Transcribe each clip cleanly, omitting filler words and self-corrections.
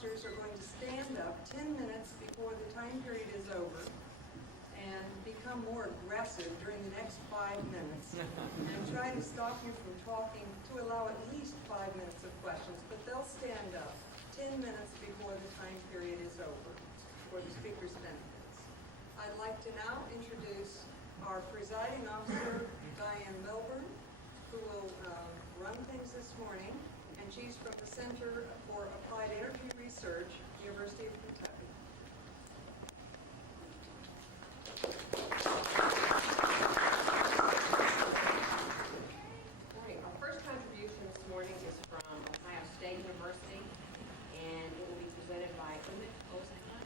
officers are going to stand up 10 minutes before the time period is over and become more aggressive during the next 5 minutes and try to stop you from talking to allow at least 5 minutes of questions, but they'll stand up 10 minutes before the time period is over for the speaker's benefits. I'd like to now introduce our presiding officer, Diane Milburn, who will run things this morning, and she's from the Center for Applied Energy Research, University of Kentucky. Morning. Our first contribution this morning is from Ohio State University, and it will be presented by Unit Ozkan.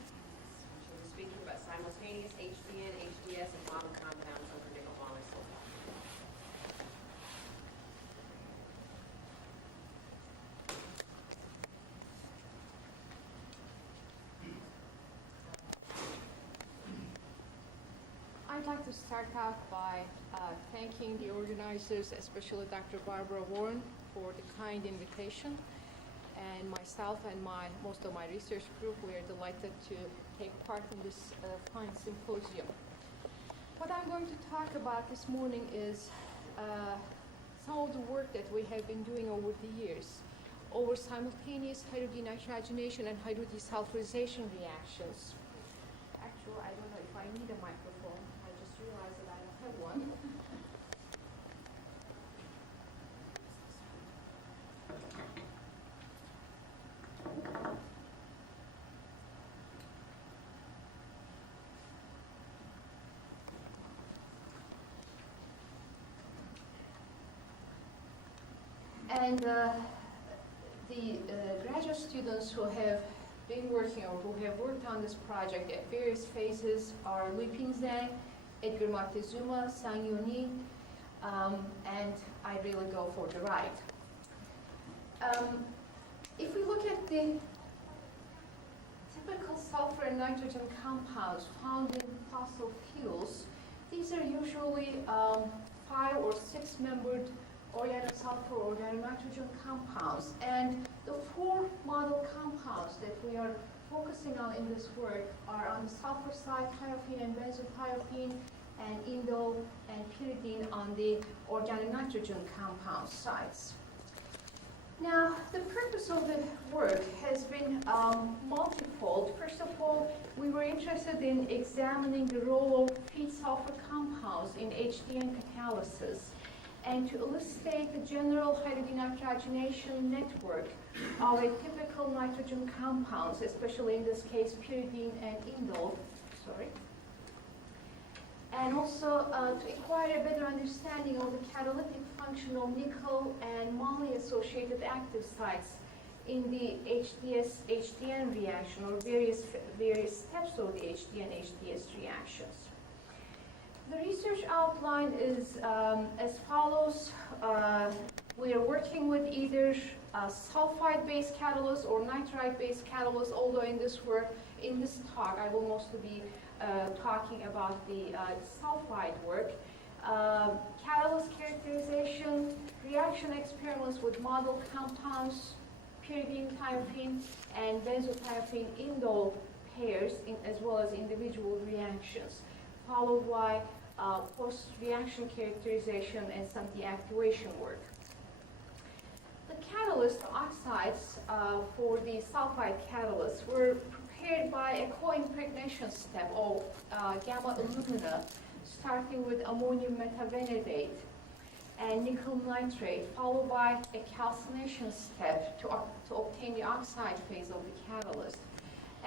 She'll be speaking about simultaneous HDN, HDS, and model compounds over nickel monoxide. I'd like to start out by thanking the organizers, especially Dr. Barbara Warren, for the kind invitation. And myself and most of my research group, we are delighted to take part in this fine symposium. What I'm going to talk about this morning is some of the work that we have been doing over the years over simultaneous hydrogenation and hydrodesulfurization reactions. Actually, I don't know if I need a microphone. I just realized that I don't have one. And the graduate students who have been working or who have worked on this project at various phases are Liping Zhang, Edgar Moctezuma, Sang Yuni, and I really go for the ride. If we look at the typical sulfur and nitrogen compounds found in fossil fuels, these are usually 5 or 6 membered organosulfur or organonitrogen compounds. And the 4 model compounds that we are focusing on in this work are on the sulfur side, thiophene and benzothiophene, and indole and pyridine on the organonitrogen compound sides. Now, the purpose of the work has been multifold. First of all, we were interested in examining the role of feed sulfur compounds in HDN catalysis, and to elucidate the general hydrogenation network of a typical nitrogen compounds, especially in this case pyridine and indole. And also to acquire a better understanding of the catalytic function of nickel and moly-associated active sites in the HDS-HDN reaction, or various steps of the HDN-HDS reactions. The research outline is as follows. We are working with either sulfide-based catalyst or nitride-based catalyst, although in this talk, I will mostly be talking about the sulfide work. Catalyst characterization, reaction experiments with model compounds, pyridine, thiophene, and benzothiophene indole pairs, as well as individual reactions, followed by post-reaction characterization and some deactivation work. The catalyst oxides for the sulfide catalysts were prepared by a co-impregnation step of gamma alumina, starting with ammonium metavanadate and nickel nitrate, followed by a calcination step to obtain the oxide phase of the catalyst.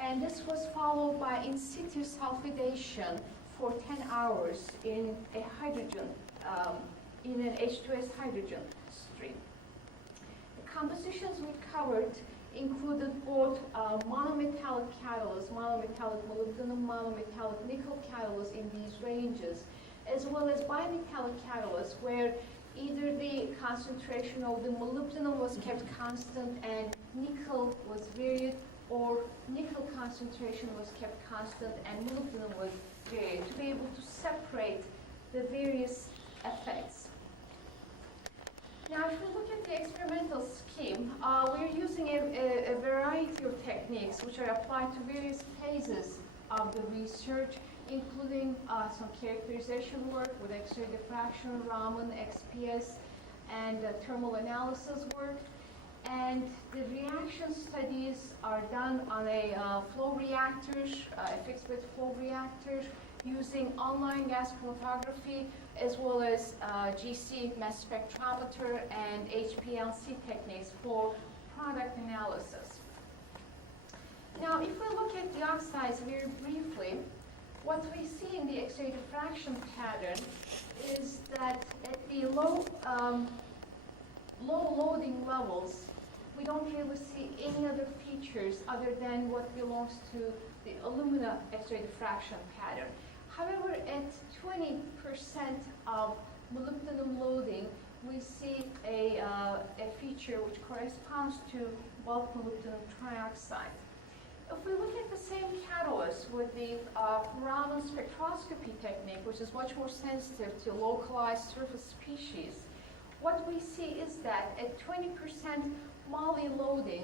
And this was followed by in situ sulfidation for 10 hours in a hydrogen, in an H2S hydrogen stream. The compositions we covered included both monometallic catalysts, monometallic molybdenum, monometallic nickel catalysts in these ranges, as well as bimetallic catalysts where either the concentration of the molybdenum was kept constant and nickel was varied, or nickel concentration was kept constant and molybdenum was varied, to be able to separate the various effects. Now, if we look at the experimental scheme, we're using a variety of techniques which are applied to various phases of the research, including some characterization work with X-ray diffraction, Raman, XPS, and thermal analysis work. And the reaction studies are done on a flow reactors, fixed bed flow reactors, using online gas chromatography, as well as GC mass spectrometer and HPLC techniques for product analysis. Now, if we look at the oxides very briefly, what we see in the X-ray diffraction pattern is that at the low loading levels, we don't really see any other features other than what belongs to the alumina X-ray diffraction pattern. However, at 20% of molybdenum loading, we see a feature which corresponds to bulk molybdenum trioxide. If we look at the same catalyst with the Raman spectroscopy technique, which is much more sensitive to localized surface species, what we see is that at 20% moly loading,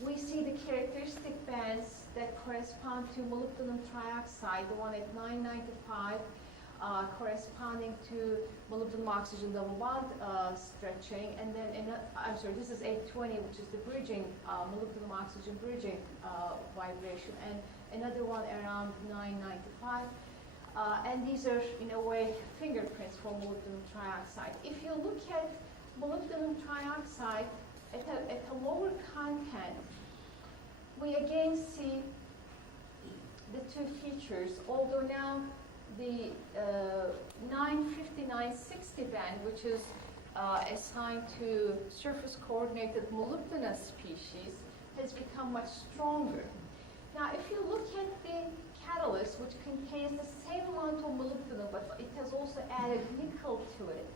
we see the characteristic bands that correspond to molybdenum trioxide, the one at 995, corresponding to molybdenum oxygen double bond stretching, and then, I'm sorry, this is 820, which is the bridging, molybdenum oxygen bridging vibration, and another one around 995. And these are, in a way, fingerprints for molybdenum trioxide. If you look at molybdenum trioxide at a lower content, we again see the two features, although now the 950-960 band, which is assigned to surface coordinated molybdenous species, has become much stronger. Now, if you look at the catalyst, which contains the same amount of molybdenum, but it has also added nickel to it,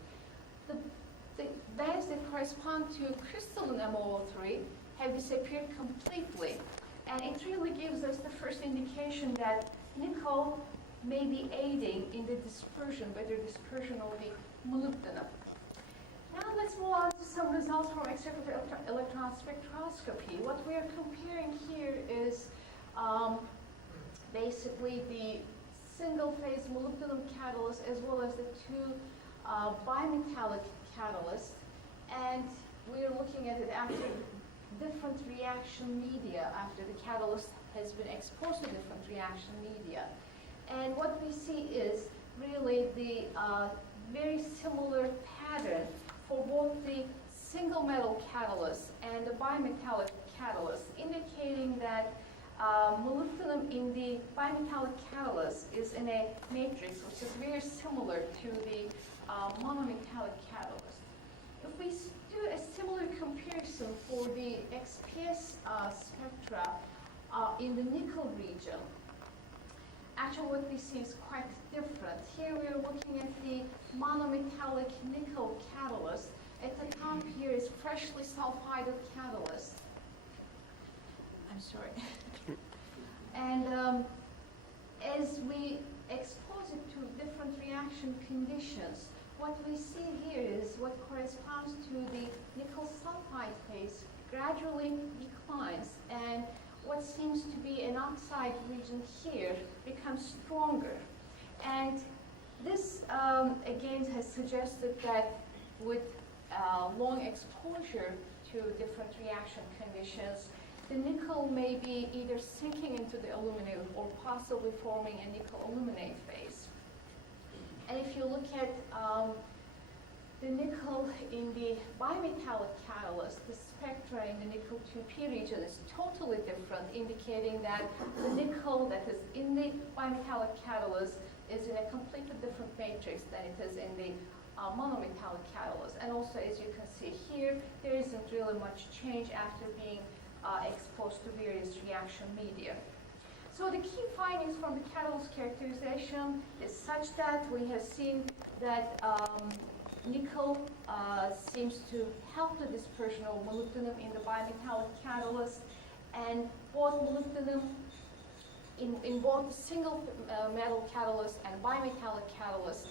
the bands that correspond to crystalline MOO3 have disappeared completely. And it really gives us the first indication that nickel may be aiding in the dispersion, better dispersion of the molybdenum. Now let's move on to some results from X-ray electron spectroscopy. What we are comparing here is basically the single-phase molybdenum catalyst as well as the two bimetallic catalysts, and we are looking at it after different reaction media, after the catalyst has been exposed to different reaction media. And what we see is really the very similar pattern for both the single metal catalyst and the bimetallic catalyst, indicating that molybdenum in the bimetallic catalyst is in a matrix which is very similar to the monometallic catalyst. If we do a similar comparison for the XPS spectra in the nickel region, actually what we see is quite different. Here we are looking at the monometallic nickel catalyst. At the top here is freshly sulfided catalyst. I'm sorry. And as we expose it to different reaction conditions, what we see here is what corresponds to the nickel sulfide phase gradually declines, and what seems to be an oxide region here becomes stronger. And this, again, has suggested that with long exposure to different reaction conditions, the nickel may be either sinking into the aluminate or possibly forming a nickel aluminate phase. And if you look at the nickel in the bimetallic catalyst, the spectra in the nickel 2p region is totally different, indicating that the nickel that is in the bimetallic catalyst is in a completely different matrix than it is in the monometallic catalyst. And also, as you can see here, there isn't really much change after being exposed to various reaction media. So the key findings from the catalyst characterization is such that we have seen that nickel seems to help the dispersion of molybdenum in the bimetallic catalyst, and both molybdenum in both single metal catalyst and bimetallic catalyst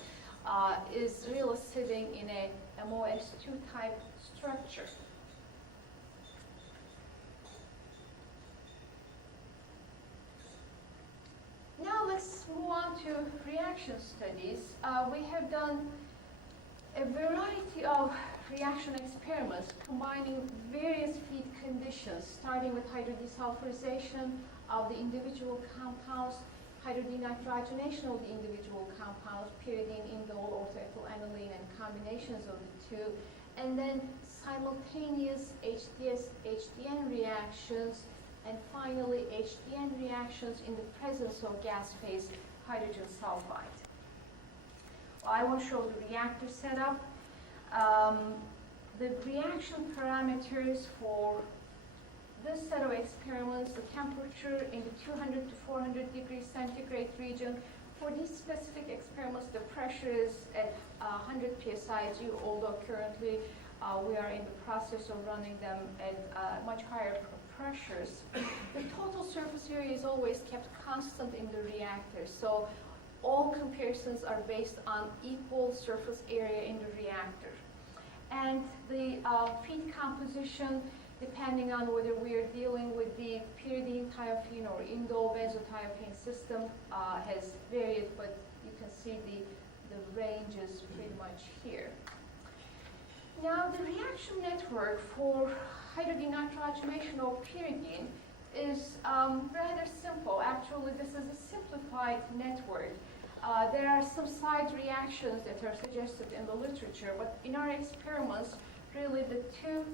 is really sitting in a MOS2 type structure. Now let's move on to reaction studies. We have done a variety of reaction experiments combining various feed conditions, starting with hydrodesulfurization of the individual compounds, hydrodenitrogenation of the individual compounds, pyridine, indole, orthoethylaniline, and combinations of the two, and then simultaneous HDS, HDN reactions, and finally HDN reactions in the presence of gas phase hydrogen sulfide. Well, I will show the reactor setup. The reaction parameters for this set of experiments, the temperature in the 200 to 400 degrees centigrade region. For these specific experiments, the pressure is at 100 psi, although currently we are in the process of running them at much higher pressures. The total surface area is always kept constant in the reactor, so all comparisons are based on equal surface area in the reactor. And the feed composition, depending on whether we are dealing with the pyridine, thiophene, or indole benzothiophene system, has varied, but you can see the range is pretty much here. Now, the reaction network for hydrodenitrogenation of pyridine is rather simple. Actually, this is a simplified network. There are some side reactions that are suggested in the literature, but in our experiments, really the two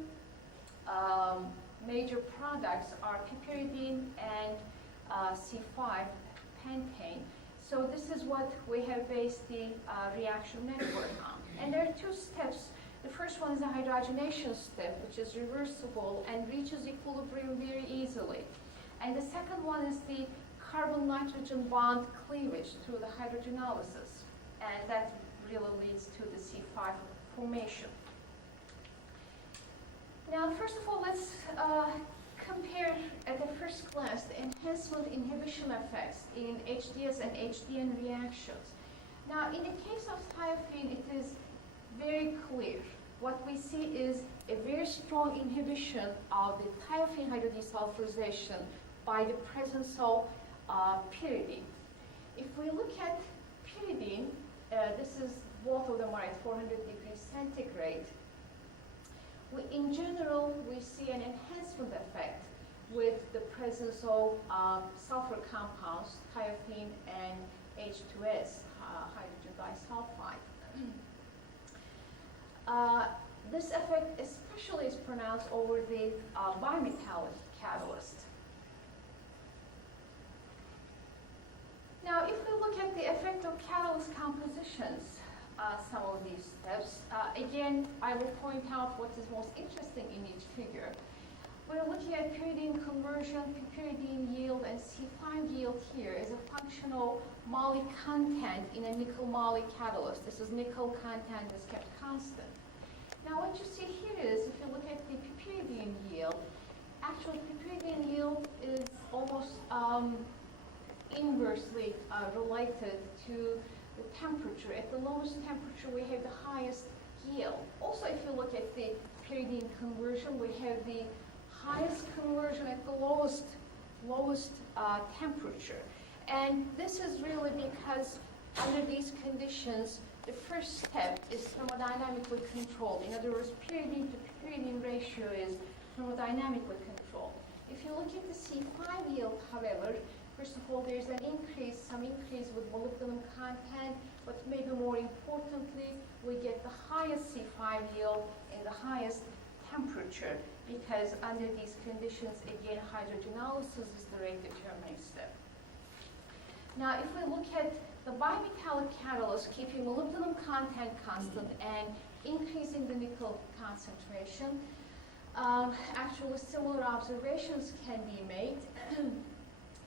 major products are piperidine and C5 pentane. So this is what we have based the reaction network on. And there are two steps. The first one is the hydrogenation step, which is reversible and reaches equilibrium very easily. And the second one is the carbon-nitrogen bond cleavage through the hydrogenolysis. And that really leads to the C5 formation. Now, first of all, let's compare at the first glance the enhancement inhibition effects in HDS and HDN reactions. Now, in the case of thiophene, it is very clear. What we see is a very strong inhibition of the thiophene hydrodesulfurization by the presence of pyridine. If we look at pyridine, this is, both of them are at 400 degrees centigrade. In general, we see an enhancement effect with the presence of sulfur compounds, thiophene and H2S, hydrogen disulfide. This effect especially is pronounced over the bimetallic catalyst. Now, if we look at the effect of catalyst compositions, some of these steps, again, I will point out what is most interesting in each figure. We're looking at pyridine conversion, pyridine yield, and C5 yield here as a function of moly content in a nickel moly catalyst. This is nickel content is kept constant. Now, what you see here is, if you look at the pyridine yield, actually pyridine yield is almost inversely related to the temperature. At the lowest temperature, we have the highest yield. Also, if you look at the pyridine conversion, we have the highest conversion at the lowest temperature. And this is really because under these conditions, the first step is thermodynamically controlled. In other words, pyridine to pyridine ratio is thermodynamically controlled. If you look at the C5 yield, however, first of all, there's some increase with molybdenum content, but maybe more importantly, we get the highest C5 yield and the highest temperature, because under these conditions, again, hydrogenolysis is the rate determining step. Now, if we look at the bimetallic catalyst, keeping molybdenum content constant and increasing the nickel concentration, actually similar observations can be made.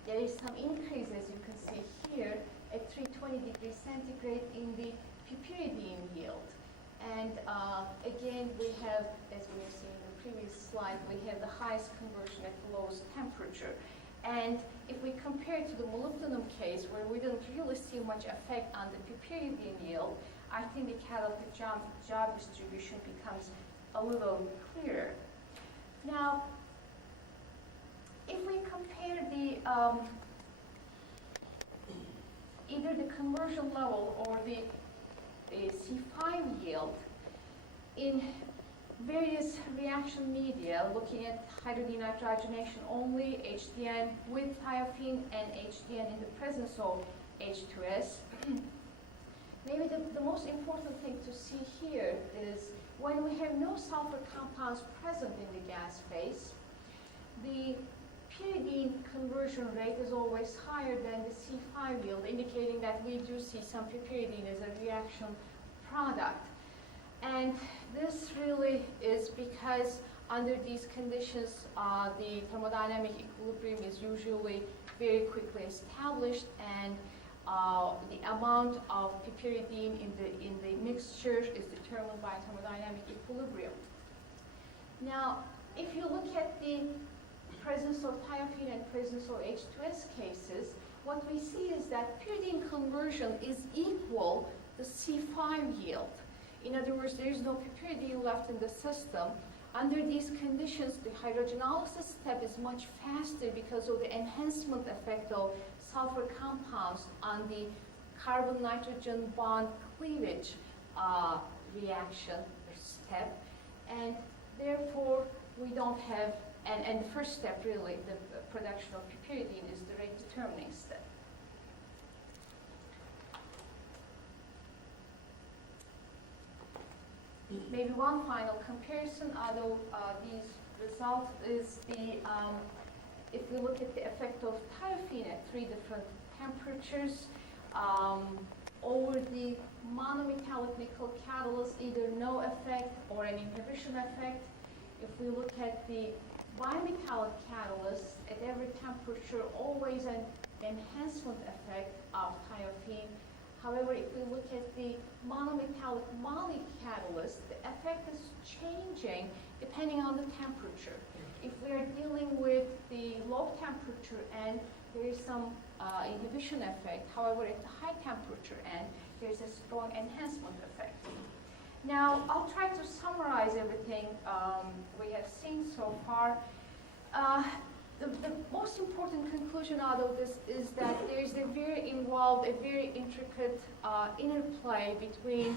There is some increase, as you can see here, at 320 degrees centigrade in the pyridine yield. And again, we have, as we have seen in the previous slide, we have the highest conversion at the lowest temperature. And if we compare to the molybdenum case, where we didn't really see much effect on the pyridine yield, I think the catalytic job distribution becomes a little clearer. Now, if we compare the either the conversion level or the C5 yield in various reaction media, looking at hydrodenitridronation only, HDN with thiophene, and HDN in the presence of H2S. Maybe the most important thing to see here is when we have no sulfur compounds present in the gas phase, the pyridine conversion rate is always higher than the C5 yield, indicating that we do see some pyridine as a reaction product. And this really is because under these conditions, the thermodynamic equilibrium is usually very quickly established, and the amount of pyridine in the mixture is determined by thermodynamic equilibrium. Now, if you look at the presence of thiophene and presence of H2S cases, what we see is that pyridine conversion is equal to C5 yield. In other words, there is no pyridine left in the system. Under these conditions, the hydrogenolysis step is much faster because of the enhancement effect of sulfur compounds on the carbon-nitrogen bond cleavage reaction step, and therefore we don't have, and the first step really, the production of pyridine is the rate determining step. Maybe one final comparison, although these results is the, if we look at the effect of thiophene at 3 different temperatures, over the monometallic nickel catalyst, either no effect or an inhibition effect. If we look at the bimetallic catalyst, at every temperature, always an enhancement effect of thiophene. However, if we look at the monometallic moly catalyst, the effect is changing depending on the temperature. If we are dealing with the low temperature end, there is some inhibition effect. However, at the high temperature end, there is a strong enhancement effect. Now, I'll try to summarize everything we have seen so far. The most important conclusion out of this is that there is a very involved, a very intricate interplay between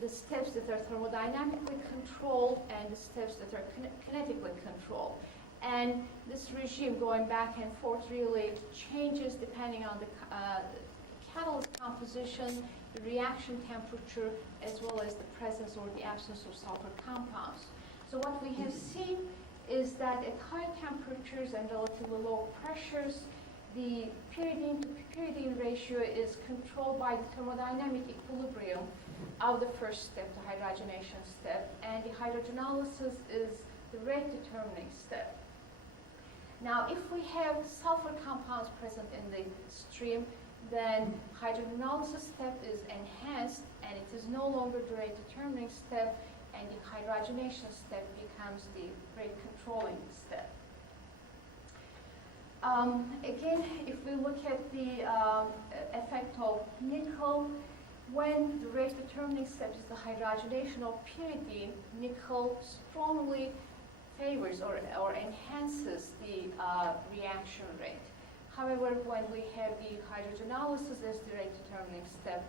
the steps that are thermodynamically controlled and the steps that are kinetically controlled. And this regime going back and forth really changes depending on the catalyst composition, the reaction temperature, as well as the presence or the absence of sulfur compounds. So what we have seen is that at high temperatures and relatively low pressures, the pyridine to pyridine ratio is controlled by the thermodynamic equilibrium of the first step, the hydrogenation step, and the hydrogenolysis is the rate determining step. Now, if we have sulfur compounds present in the stream, then hydrogenolysis step is enhanced, and it is no longer the rate determining step, and the hydrogenation step becomes the rate controlling step. Again, if we look at the effect of nickel, when the rate determining step is the hydrogenation of pyridine, nickel strongly favors or enhances the reaction rate. However, when we have the hydrogenolysis as the rate determining step,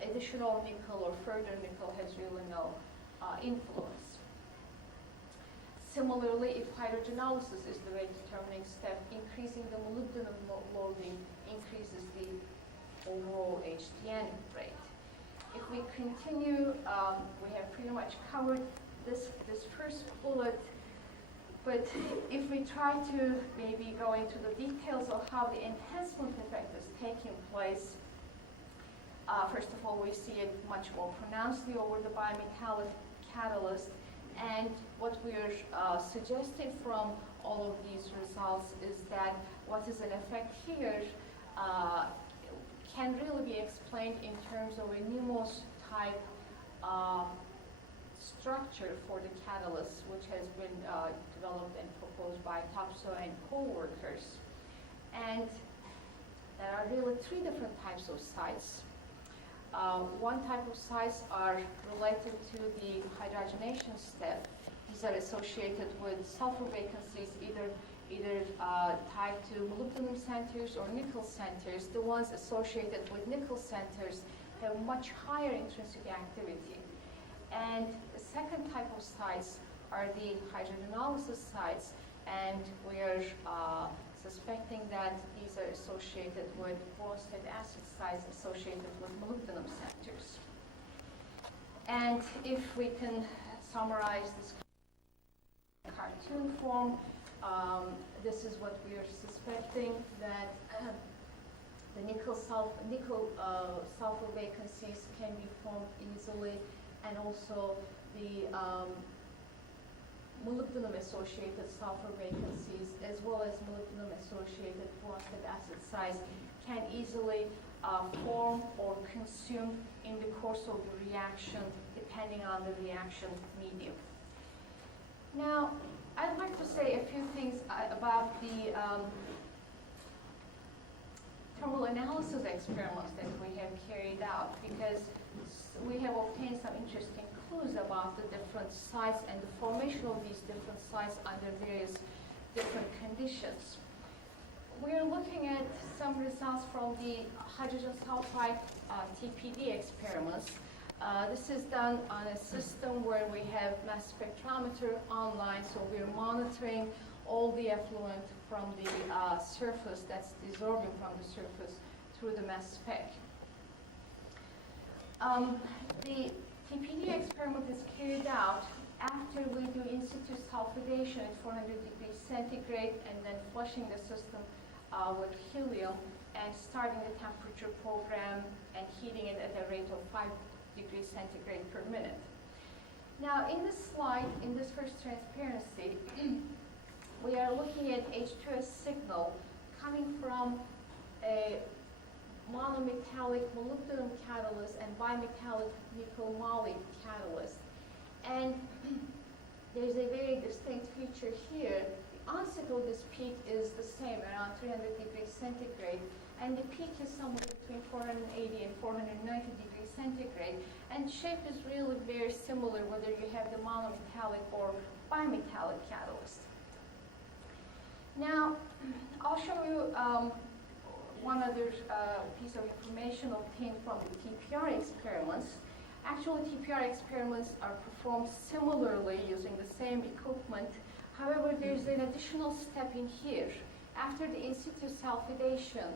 additional nickel or further nickel has really no influence. Similarly, if hydrogenolysis is the rate determining step, increasing the molybdenum loading increases the overall HDN rate. If we continue, we have pretty much covered this first bullet, but if we try to maybe go into the details of how the enhancement effect is taking place, first of all, we see it much more pronouncedly over the bimetallic catalyst, and what we are suggesting from all of these results is that what is an effect here can really be explained in terms of a NiMo type structure for the catalyst, which has been developed and proposed by Topso and co-workers. And there are really 3 different types of sites. One type of sites are related to the hydrogenation step. These are associated with sulfur vacancies, either tied to molybdenum centers or nickel centers. The ones associated with nickel centers have much higher intrinsic activity. And the second type of sites are the hydrogenolysis sites, and we are suspecting that these are associated with phosphatic acid sites associated with molybdenum centers. And if we can summarize this cartoon form, this is what we are suspecting, that the nickel sulfur vacancies can be formed easily, and also the molybdenum-associated sulfur vacancies, as well as molybdenum-associated phosphate acid sites, can easily form or consume in the course of the reaction, depending on the reaction medium. Now, I'd like to say a few things about the thermal analysis experiments that we have carried out, because we have obtained some interesting clues about the different sites and the formation of these different sites under various different conditions. We are looking at some results from the hydrogen sulfide TPD experiments. This is done on a system where we have mass spectrometer online, so we're monitoring all the effluent from the surface that's dissolving from the surface through the mass spec. The TPD experiment is carried out after we do in situ sulfidation at 400 degrees centigrade, and then flushing the system with helium and starting the temperature program and heating it at a rate of 5 degrees centigrade per minute. Now, in this slide, in this first transparency, we are looking at H2S signal coming from a monometallic molybdenum catalyst and bimetallic nickel moly catalyst. And there's a very distinct feature here. The onset of this peak is the same, around 300 degrees centigrade, and the peak is somewhere between 480 and 490 degrees centigrade. And shape is really very similar whether you have the monometallic or bimetallic catalyst. Now, I'll show you one other piece of information obtained from the TPR experiments. Actually, TPR experiments are performed similarly using the same equipment. However, there's an additional step in here. After the in situ sulfidation,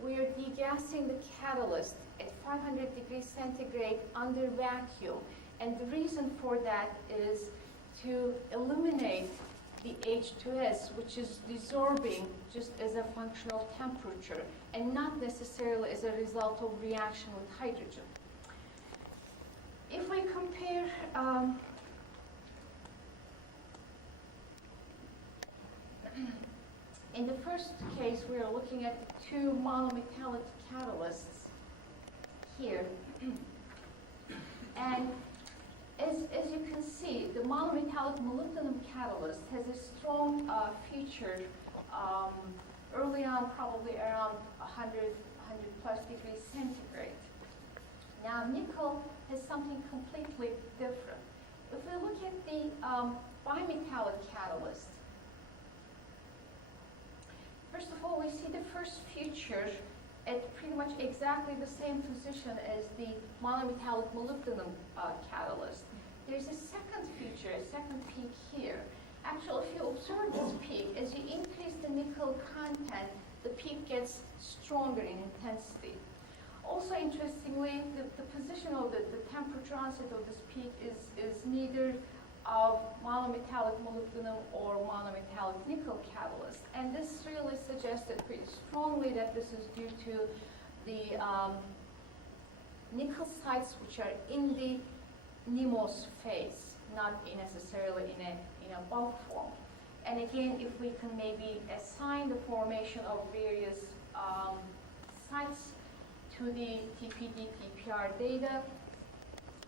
we are degassing the catalyst at 500 degrees centigrade under vacuum. And the reason for that is to eliminate the H2S, which is desorbing just as a function of temperature and not necessarily as a result of reaction with hydrogen. If we compare in the first case, we are looking at the two monometallic catalysts here. And as you can see, the monometallic molybdenum catalyst has a strong feature early on, probably around 100 plus degrees centigrade. Now, nickel has something completely different. If we look at the bimetallic catalyst, first of all, we see the first feature at pretty much exactly the same position as the monometallic molybdenum catalyst. There's a second feature, a second peak here. Actually, if you observe this peak, as you increase the nickel content, the peak gets stronger in intensity. Also, interestingly, the position of the temperature onset of this peak is neither of monometallic molybdenum or monometallic nickel catalyst. And this really suggested pretty strongly that this is due to the nickel sites which are in the NiMo phase, not necessarily in a bulk form. And again, if we can maybe assign the formation of various sites to the TPD, TPR data,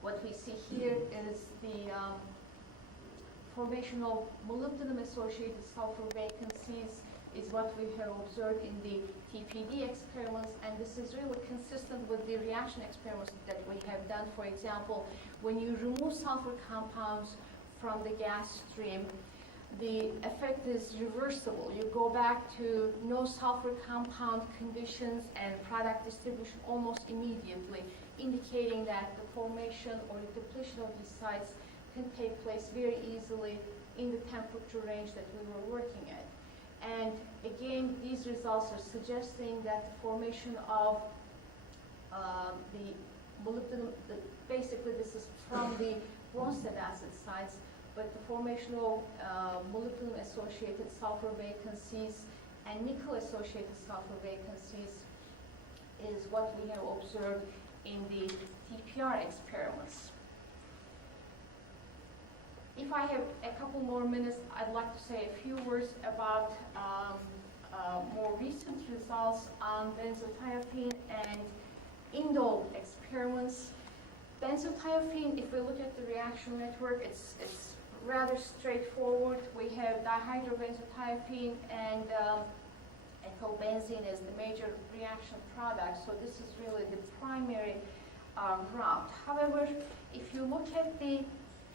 what we see here is the formation of molybdenum-associated sulfur vacancies is what we have observed in the TPD experiments, and this is really consistent with the reaction experiments that we have done. For example, when you remove sulfur compounds from the gas stream, the effect is reversible. You go back to no sulfur compound conditions and product distribution almost immediately, indicating that the formation or the depletion of these sites can take place very easily in the temperature range that we were working at. And again, these results are suggesting that the formation of the molybdenum, basically this is from the Bronsted acid sites, but the formation of molybdenum-associated sulfur vacancies and nickel-associated sulfur vacancies is what we have observed in the TPR experiments. If I have a couple more minutes, I'd like to say a few words about more recent results on benzothiophene and indole experiments. Benzothiophene, if we look at the reaction network, it's rather straightforward. We have dihydrobenzothiophene and ethylbenzene as the major reaction product, so this is really the primary route. However, if you look at the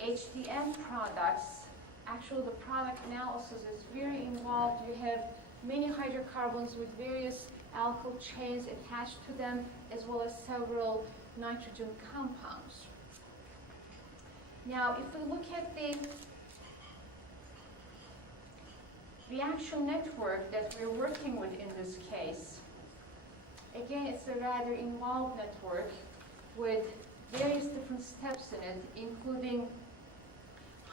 HDN products, actually the product analysis is very involved. You have many hydrocarbons with various alkyl chains attached to them, as well as several nitrogen compounds. Now, if we look at the reaction network that we're working with in this case, again, it's a rather involved network with various different steps in it, including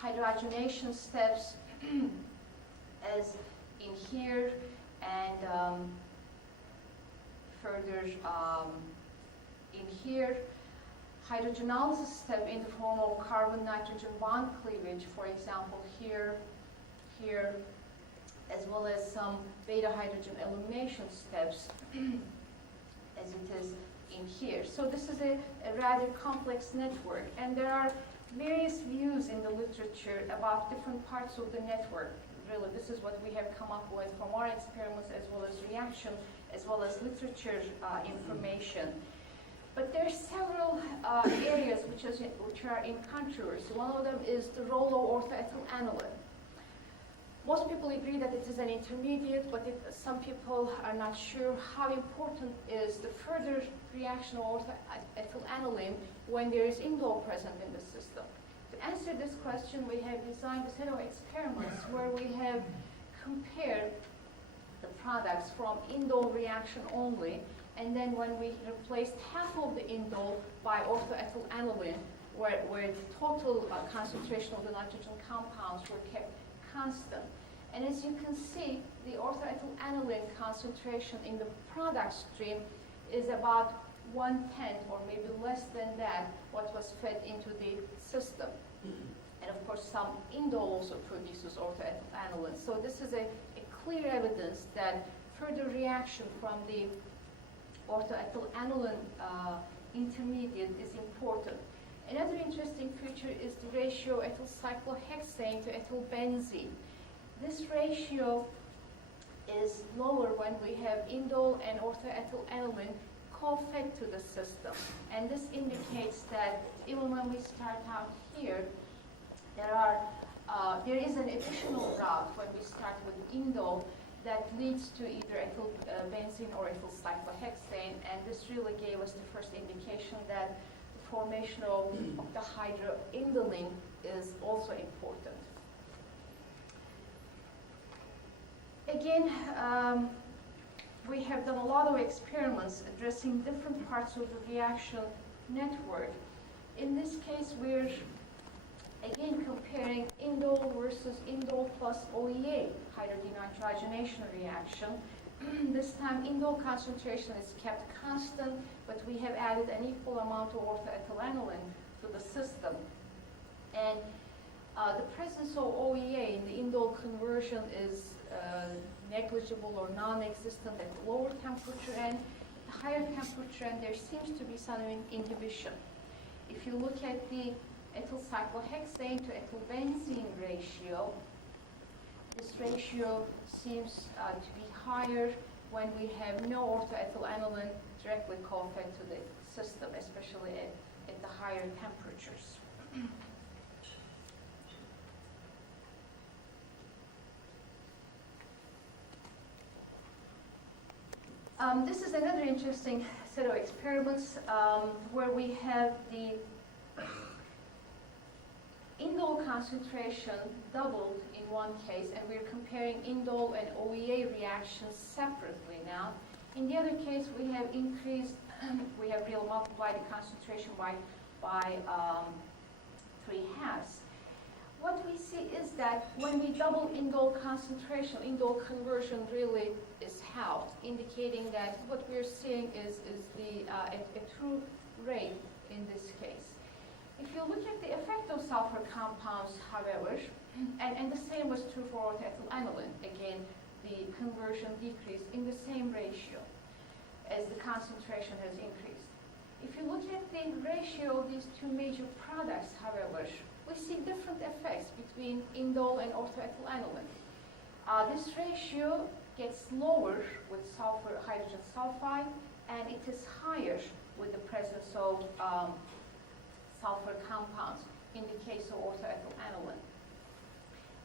hydrogenation steps as in here, and further in here, hydrogenolysis step in the form of carbon-nitrogen bond cleavage, for example, here, here, as well as some beta-hydrogen elimination steps, as it is in here. So this is a rather complex network, and there are various views in the literature about different parts of the network. Really, this is what we have come up with from our experiments, as well as reaction, as well as literature information. But there are several areas which are in controversy. One of them is the role of orthoethylaniline. Most people agree that it is an intermediate, but some people are not sure how important is the further reaction of orthoethylaniline when there is indole present in the system. To answer this question, we have designed a set of experiments where we have compared the products from indole reaction only, and then when we replaced half of the indole by orthoethylaniline, where the total concentration of the nitrogen compounds were kept constant. And as you can see, the orthoethylaniline concentration in the product stream is about 1/10, or maybe less than that, what was fed into the system. And of course, some indole also produces orthoethylaniline. So this is a clear evidence that further reaction from the orthoethylaniline intermediate is important. Another interesting feature is the ratio ethyl cyclohexane to ethylbenzene. This ratio is lower when we have indole and orthoethylaniline co-fed to the system. And this indicates that even when we start out here, there is an additional route when we start with indole that leads to either ethylbenzene or ethyl cyclohexane, and this really gave us the first indication that the formation of the hydroindoline is also important. Again, we have done a lot of experiments addressing different parts of the reaction network. In this case, we're again comparing indole versus indole plus OEA hydrodenitроgenation reaction. This time, indole concentration is kept constant, but we have added an equal amount of orthoethylaniline to the system. And the presence of OEA in the indole conversion is negligible or non-existent at the lower temperature end. At the higher temperature end, there seems to be some inhibition. If you look at the ethyl cyclohexane to ethylbenzene ratio, This ratio seems to be higher when we have no orthoethylaniline directly co-fed to the system, especially at the higher temperatures. This is another interesting set of experiments where we have the indole concentration doubled in one case, and we're comparing indole and OEA reactions separately now. In the other case, we have increased, we have really multiplied the concentration by 3/2. What we see is that when we double indole concentration, indole conversion really is helped, indicating that what we're seeing is a true rate in this case. If you look at the effect of sulfur compounds, however, and the same was true for orthoethylaniline, again, the conversion decreased in the same ratio as the concentration has increased. If you look at the ratio of these two major products, however, we see different effects between indole and orthoethylaniline. This ratio gets lower with hydrogen sulfide, and it is higher with the presence of sulfur compounds in the case of orthoethylaniline.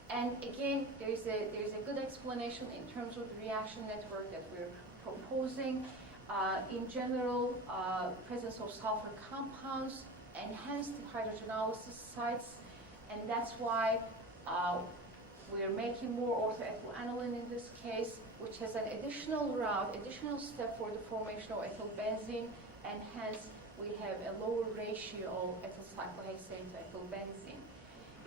And again, there is a good explanation in terms of the reaction network that we're proposing. In general, presence of sulfur compounds enhance the hydrogenolysis sites, and that's why we're making more orthoethylaniline in this case, which has an additional route, additional step for the formation of ethylbenzene, and hence we have a lower ratio of ethyl cyclohexane to ethylbenzene.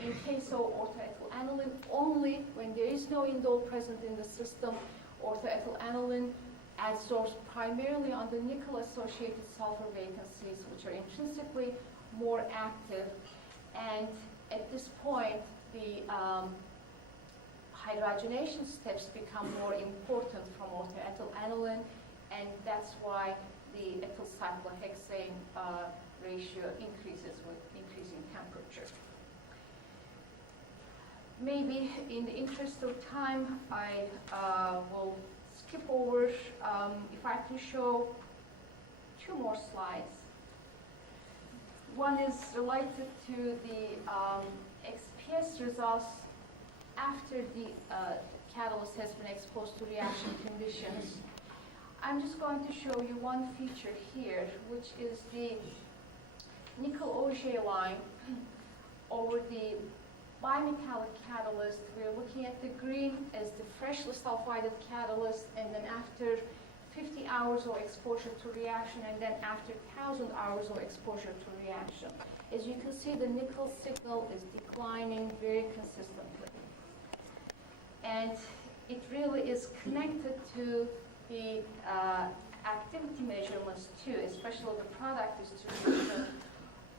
In case of orthoethylaniline, only when there is no indole present in the system, orthoethylaniline adsorbs primarily on the nickel-associated sulfur vacancies, which are intrinsically more active. And at this point, the hydrogenation steps become more important from orthoethylaniline, and that's why the ethyl cyclohexane ratio increases with increasing temperature. Maybe in the interest of time, I will skip over, if I can show two more slides. One is related to the XPS results after the catalyst has been exposed to reaction conditions. I'm just going to show you one feature here, which is the nickel Auger line over the bimetallic catalyst. We're looking at the green as the freshly sulfided catalyst, and then after 50 hours of exposure to reaction, and then after 1,000 hours of exposure to reaction. As you can see, the nickel signal is declining very consistently. And it really is connected to the activity measurements too, especially the product distribution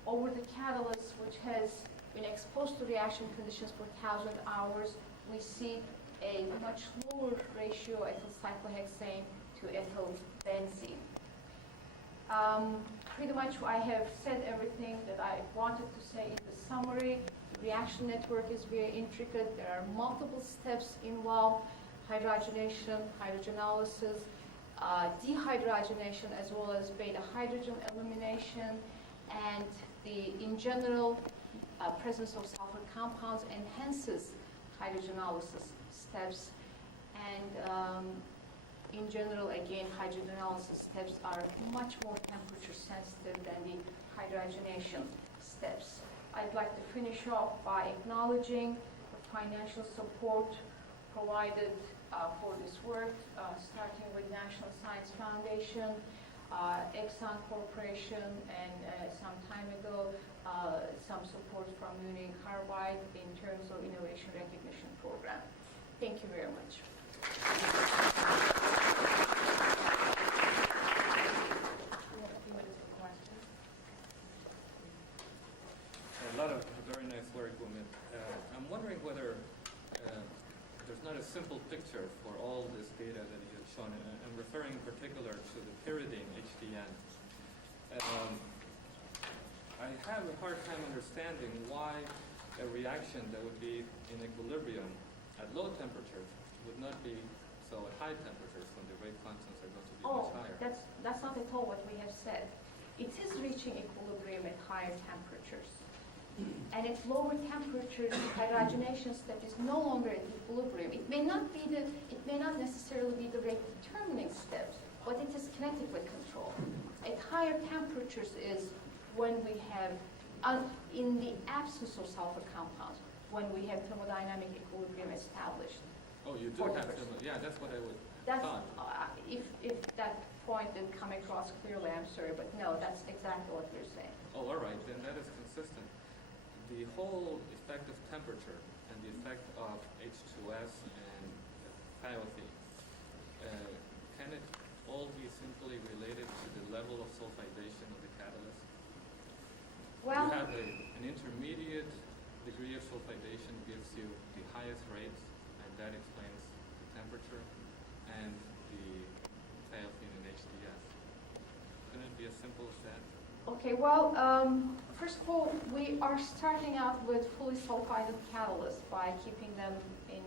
over the catalyst, which has been exposed to reaction conditions for 1,000 hours. We see a much lower ratio of ethyl cyclohexane to ethylbenzene. Pretty much I have said everything that I wanted to say in the summary. The reaction network is very intricate. There are multiple steps involved: hydrogenation, hydrogenolysis, dehydrogenation, as well as beta hydrogen elimination, and in general, presence of sulfur compounds enhances hydrogenolysis steps, and in general, again, hydrogenolysis steps are much more temperature sensitive than the hydrogenation steps. I'd like to finish off by acknowledging the financial support provided for this work, starting with National Science Foundation, Exxon Corporation, and some time ago, some support from Union Carbide in terms of Innovation Recognition Program. Thank you very much. A lot of very nice work, women. I'm wondering whether there's not a simple picture for all this data that you have shown. I'm referring in particular to the pyridine HDN. I have a hard time understanding why a reaction that would be in equilibrium at low temperatures would not be so at high temperatures when the rate constants are going to be Oh, much higher. that's not at all what we have said. It is reaching equilibrium at higher temperatures. And at lower temperatures, the hydrogenation step is no longer at equilibrium. It may not necessarily be the rate determining step, but it is kinetically controlled. At higher temperatures is when we have, in the absence of sulfur compounds, when we have thermodynamic equilibrium established. Oh, you do have them. Yeah, that's what I would That's, thought. if that point didn't come across clearly, I'm sorry, but no, that's exactly what we're saying. Oh, all right, then that is consistent. The whole effect of temperature and the effect of H2S and thioethene, can it all be simply related to the level of sulfidation of the catalyst? Well, You have an intermediate degree of sulfidation gives you the highest rates, and that explains the temperature and the thioethene and HDS. Couldn't it be as simple as that? okay, well, first of all, we are starting out with fully sulfided catalysts by keeping them in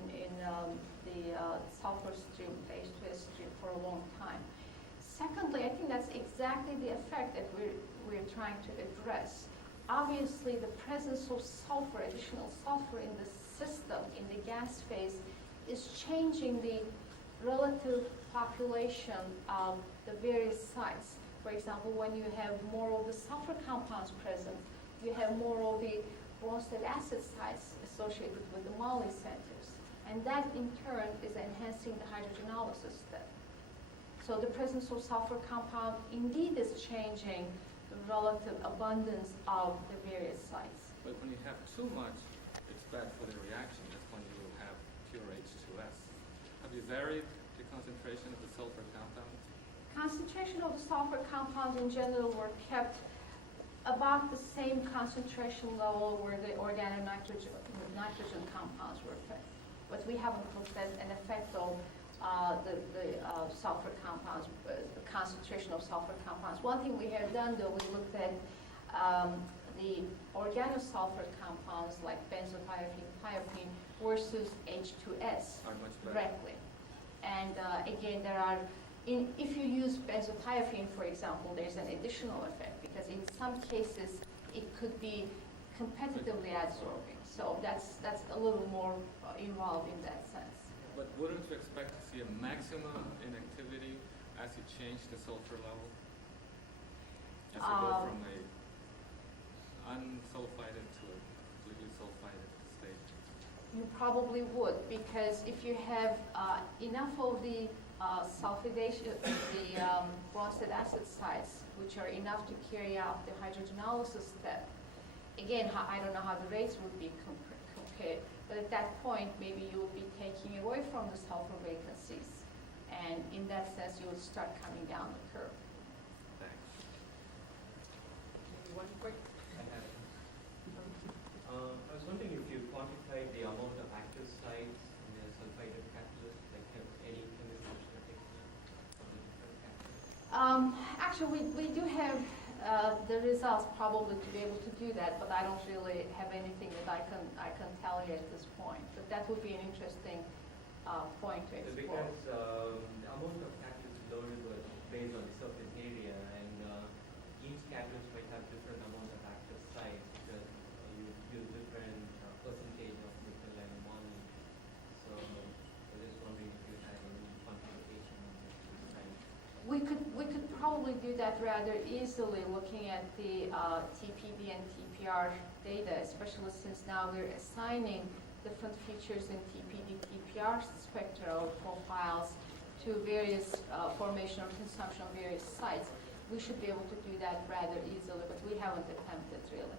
the sulfur stream, H2S stream, for a long time. Secondly, I think that's exactly the effect that we're trying to address. Obviously, the presence of sulfur, additional sulfur in the system, in the gas phase, is changing the relative population of the various sites. For example, when you have more of the sulfur compounds present, you have more of the Bronsted acid sites associated with the moly centers. And that, in turn, is enhancing the hydrogenolysis step. So the presence of sulfur compound indeed is changing the relative abundance of the various sites. But when you have too much, it's bad for the reaction. That's when you will have pure H2S. Have you varied the concentration of the sulfur compounds? Concentration of the sulfur compounds in general were kept about the same concentration level where the organonitrogen compounds were kept. But we haven't looked at an effect of the sulfur compounds, the concentration of sulfur compounds. One thing we have done, though, we looked at the organosulfur compounds like benzothiophene, thiophene versus H2S Are much better. directly. And again, there are, if you use benzothiophene, for example, there's an additional effect because in some cases it could be competitively adsorbing. So that's a little more involved in that sense. But wouldn't you expect to see a maximum in activity as you change the sulfur level? As you go from a unsulfided to a completely sulfided state? You probably would, because if you have enough of the sulfidation, the Bronsted acid sites, which are enough to carry out the hydrogenolysis step, again, I don't know how the rates would be compared, but at that point, maybe you would be taking away from the sulfur vacancies. And in that sense, you would start coming down the curve. Thanks. One quick. I was wondering if you quantified the amount of active sites in the sulfided catalyst, like any chemical technique for the different catalysts? Actually, we do have the results probably to be able to do that, but I don't really have anything that I can tell you at this point. But that would be an interesting point to explore. Because the amount of catalyst loaded was based on the surface area, and each catalyst might have different amount of active sites because you use different percentage of nickel and moly. So I was just wondering if you had any quantification on this site. We could probably do that rather easily looking at the TPD and TPR data, especially since now we're assigning different features in TPD, TPR spectral profiles to various formation or consumption of various sites. We should be able to do that rather easily, but we haven't attempted really.